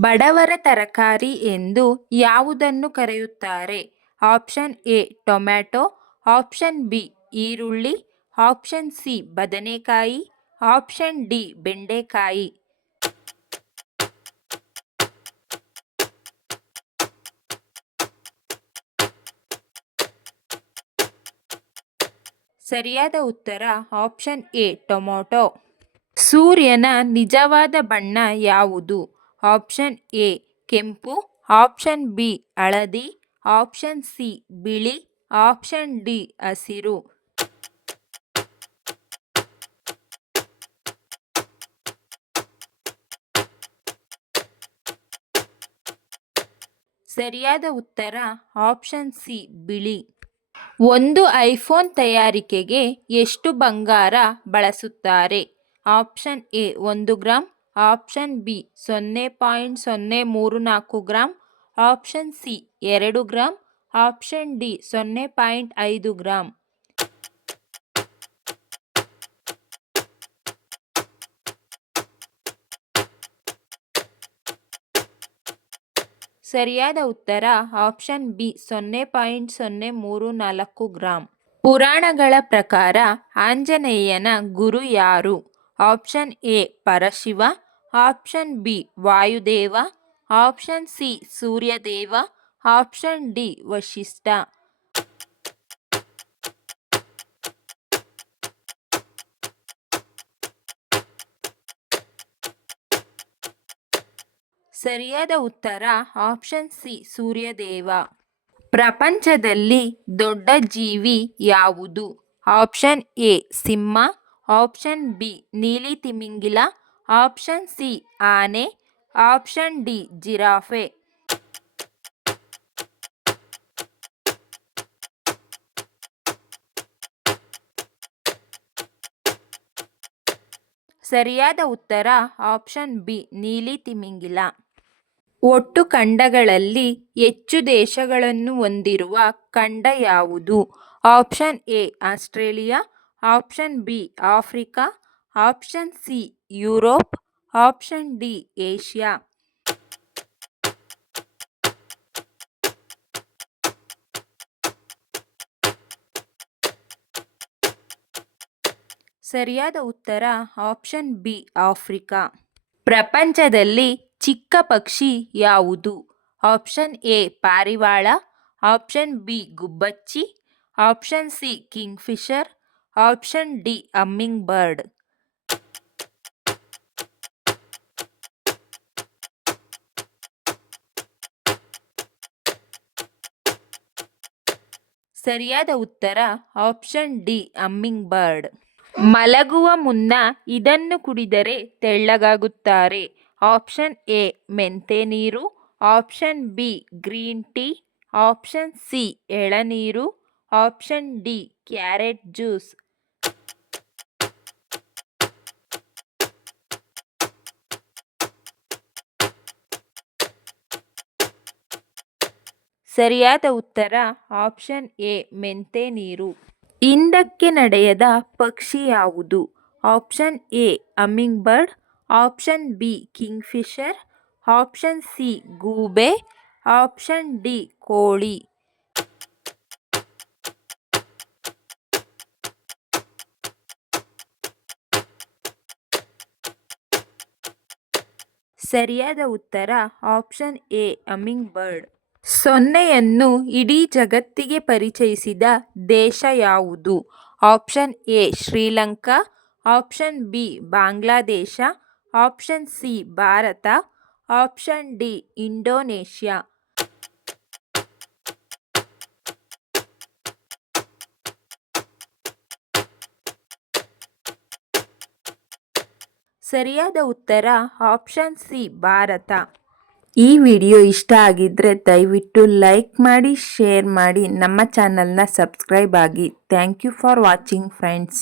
ಬಡವರ ತರಕಾರಿ ಎಂದು ಯಾವುದನ್ನು ಕರೆಯುತ್ತಾರೆ? Option A tomato, option B ಈರುಳ್ಳಿ, ಆಪ್ಷನ್ ಸಿ ಬದನೆಕಾಯಿ, ಆಪ್ಷನ್ ಡಿ ಬೆಂಡೆಕಾಯಿ. ಸರಿಯಾದ ಉತ್ತರ ಆಪ್ಷನ್ ಎ ಟೊಮ್ಯಾಟೊ. ಸೂರ್ಯನ ನಿಜವಾದ ಬಣ್ಣ ಯಾವುದು? ಆಪ್ಷನ್ ಎ ಕೆಂಪು, ಆಪ್ಷನ್ ಬಿ ಹಳದಿ, ಆಪ್ಷನ್ ಸಿ ಬಿಳಿ, ಆಪ್ಷನ್ ಡಿ ಹಸಿರು. ಸರಿಯಾದ ಉತ್ತರ ಆಪ್ಷನ್ ಸಿ ಬಿಳಿ. ಒಂದು ಐಫೋನ್ ತಯಾರಿಕೆಗೆ ಎಷ್ಟು ಬಂಗಾರ ಬಳಸುತ್ತಾರೆ? Option A 1 gram, option B 0.034 gram, option C 2 gram, option D 0.5 gram. ಸರಿಯಾದ ಉತ್ತರ ಆಪ್ಷನ್ ಬಿ 0.034 ಗ್ರಾಂ. ಪುರಾಣಗಳ ಪ್ರಕಾರ ಆಂಜನೇಯನ ಗುರು ಯಾರು? Option A Parashiva, option B Vayudeva, option C Suryadeva, option D Vashishtha. ಸರಿಯಾದ ಉತ್ತರ ಆಪ್ಷನ್ ಸಿ ಸೂರ್ಯದೇವ. ಪ್ರಪಂಚದಲ್ಲಿ ದೊಡ್ಡ ಜೀವಿ ಯಾವುದು? Option A Simha, option B ನೀಲಿ ತಿಮಿಂಗಿಲ, ಆಪ್ಷನ್ ಸಿ ಆನೆ, ಆಪ್ಷನ್ ಡಿ ಜಿರಾಫೆ. ಸರಿಯಾದ ಉತ್ತರ ಆಪ್ಷನ್ ಬಿ ನೀಲಿ ತಿಮಿಂಗಿಲ. ಒಟ್ಟು ಖಂಡಗಳಲ್ಲಿ ಹೆಚ್ಚು ದೇಶಗಳನ್ನು ಹೊಂದಿರುವ ಖಂಡ ಯಾವುದು? Option A Australia, option B Africa, option C Europe, option D Asia. ಸರಿಯಾದ ಉತ್ತರ ಆಪ್ಷನ್ ಬಿ ಆಫ್ರಿಕಾ. ಪ್ರಪಂಚದಲ್ಲಿ ಚಿಕ್ಕ ಪಕ್ಷಿ ಯಾವುದು? ಆಪ್ಷನ್ ಎ ಪಾರಿವಾಳ, ಆಪ್ಷನ್ ಬಿ ಗುಬ್ಬಚ್ಚಿ, option C kingfisher, option D hummingbird. ಸರಿಯಾದ ಉತ್ತರ ಆಪ್ಷನ್ ಡಿ ಹಮ್ಮಿಂಗ್ ಬರ್ಡ್. ಮಲಗುವ ಮುನ್ನ ಇದನ್ನು ಕುಡಿದರೆ ತೆಳ್ಳಗಾಗುತ್ತಾರೆ. ಆಪ್ಷನ್ ಎ ಮೆಂತೆ ನೀರು, option B green tea, option C ಎಳನೀರು, ಆಪ್ಷನ್ ಡಿ ಕ್ಯಾರೆಟ್ ಜ್ಯೂಸ್. ಸರಿಯಾದ ಉತ್ತರ ಆಪ್ಷನ್ ಎ ಮೆಂತೆ ನೀರು. ಹಿಂದಕ್ಕೆ ನಡೆಯದ ಪಕ್ಷಿ ಯಾವುದು? Option A humming bird, option B Kingfisher, option C ಗೂಬೆ, ಆಪ್ಷನ್ ಡಿ ಕೋಳಿ. ಸರಿಯಾದ ಉತ್ತರ ಆಪ್ಷನ್ ಎ ಹಮ್ಮಿಂಗ್ ಬರ್ಡ್. ಸೊನ್ನೆಯನ್ನು ಇಡೀ ಜಗತ್ತಿಗೆ ಪರಿಚಯಿಸಿದ ದೇಶ ಯಾವುದು? Option A Sri Lanka, option B Bangladesh, option C Bharat, option D Indonesia. ಸರಿಯಾದ ಉತ್ತರ ಆಪ್ಷನ್ ಸಿ ಭಾರತ. ಈ ವಿಡಿಯೋ ಇಷ್ಟ ಆಗಿದ್ರೆ ದಯವಿಟ್ಟು ಲೈಕ್ ಮಾಡಿ, ಶೇರ್ ಮಾಡಿ, ನಮ್ಮ ಚಾನಲ್ನ ಸಬ್ಸ್ಕ್ರೈಬ್ ಆಗಿ. Thank you for watching friends.